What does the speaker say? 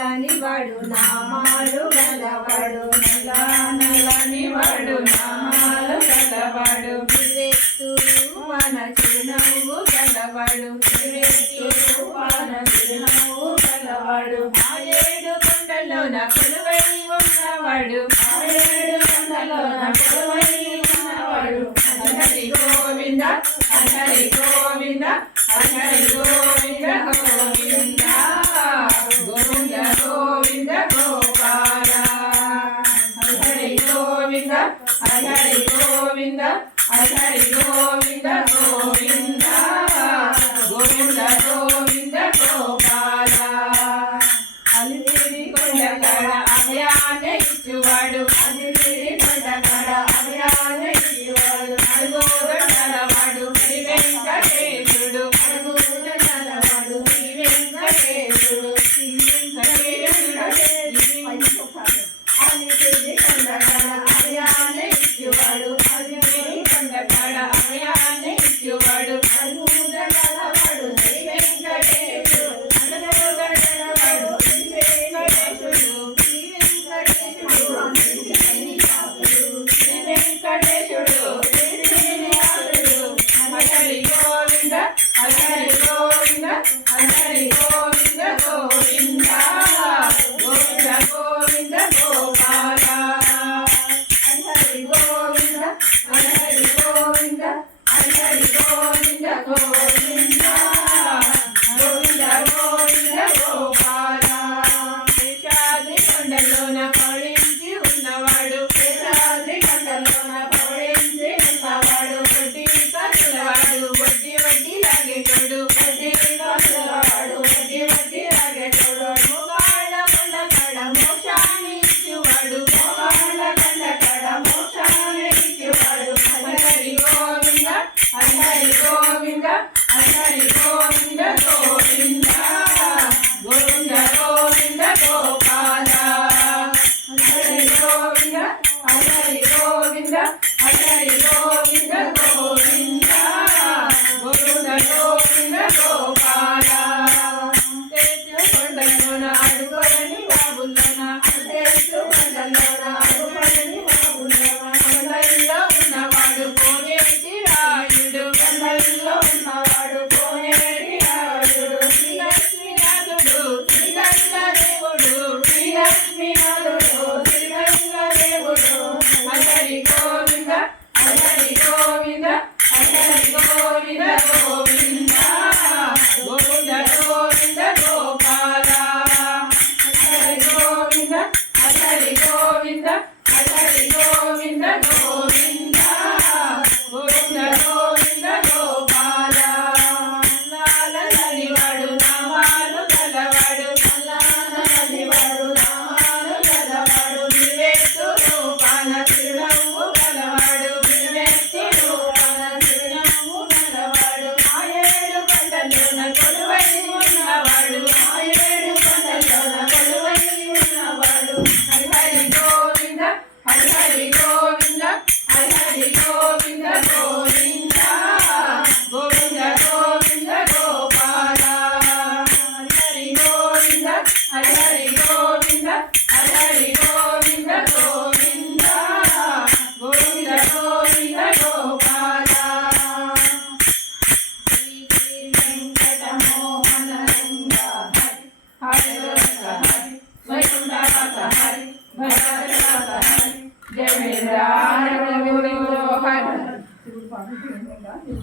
నల్లని వాడు నామాలు గలవాడు నల్లని వాడు నామాలు గలవాడు మన చిరునవ్వు గలవాడు మన చిరునవ్వు గలవాడు ఆ ఏడు కొండలోన కొలువై ఉన్నవాడు హరి గోవింద హరి గోవింద హరి గోవింద గోవింద గోవింద గోవింద గోపాల హరి గోవింద హరి గోవింద హరి గోవింద గోవింద గోవింద గోవింద గోపాల అలిపిరి కొండకడ అభయాన్ని ఇచ్చువాడు అలిపిరి కొండకడ అభయాన్ని ఇచ్చువాడు అడుగోడలవాడు శ్రీ వెంకటేశుడు అడుగులవాడు శ్రీ వెంకటేశుడు అలిపిరి కొండకడ అభయాన్ని ఇచ్చువాడు అలిపిరి కొండకడ అభయాన్ని ఇచ్చువాడు అడుగులవాడు శ్రీ వెంకటేశుడు హరి గోవింద హరి గోవింద హరి గోవింద గోవింద గోవింద గోవింద గోపాల హరి గోవింద హరి గోవింద హరి గోవింద గోవింద గోవింద గోవింద గోపాల శేషాద్రి కొండలోన పడించి ఉన్నవాడు శేషాద్రి కొండలోన పడించి ఉన్నవాడు వడ్డీ కసులవాడు వడ్డీ వడ్డీ లాగేటోడు వడ్డీ కసులవాడు వడ్డీ వడ్డీ లాగేటోడు మోకాళ్ళ కొండ కడ మోక్షాన్ని ఇచ్చువాడు మోకాళ్ళ కొండ కడ మోక్షాన్ని ఇచ్చువాడు హరి గోవింద హరి గోవింద హరి గోవింద గోవింద గోవింద గోవింద గోపాల హరి గోవింద హరి గోవింద హరి గోవింద గోవింద గోవింద గోవింద గోపాల కొండలోన అడుగులని బాబుల్లోన కొండలోన అడుగులని బాబుల్లోన కొండల్లో ఉన్నవాడు కోనేటి రాయుడు కొండల్లో ఉన్నవాడు కోనేటి రాయుడు శ్రీలక్ష్మీనాథుడు శ్రీగల్ల దేవుడు శ్రీలక్ష్మీనాథుడు శ్రీగల్ల దేవుడు హరి గోవింద హరి గోవింద హరి గోవింద గోవింద గోవింద గోవింద గోపాల హరి గోవింద హరి గోవింద హరి గోవింద గోవింద గోవింద గోవింద గోపాల నల్లని వాడు నామాలు గలవాడు నల్లని వాడు నామాలు గలవాడు నివేత్తు రూపాన చిరునవ్వు గలవాడు నివేత్తు రూపాన చిరునవ్వు గలవాడు ఆ ఏడు కొండలోన కొలువై ఉన్నవాడు ఆ ఏడు కొండలోన కొలువై ఉన్నవాడు హరి గోవింద హరి గోవింద హరి గోవింద గోవింద గోవింద గోవింద గోపాల హరి గోవింద హరి గోవింద హరి గోవింద గోవింద గోవింద గోవింద గోపాల శ్రీ వెంకటమోహన రంగ హరి హరి వైకుంఠనాథ హరి భరతనాథ హరి జయ హరి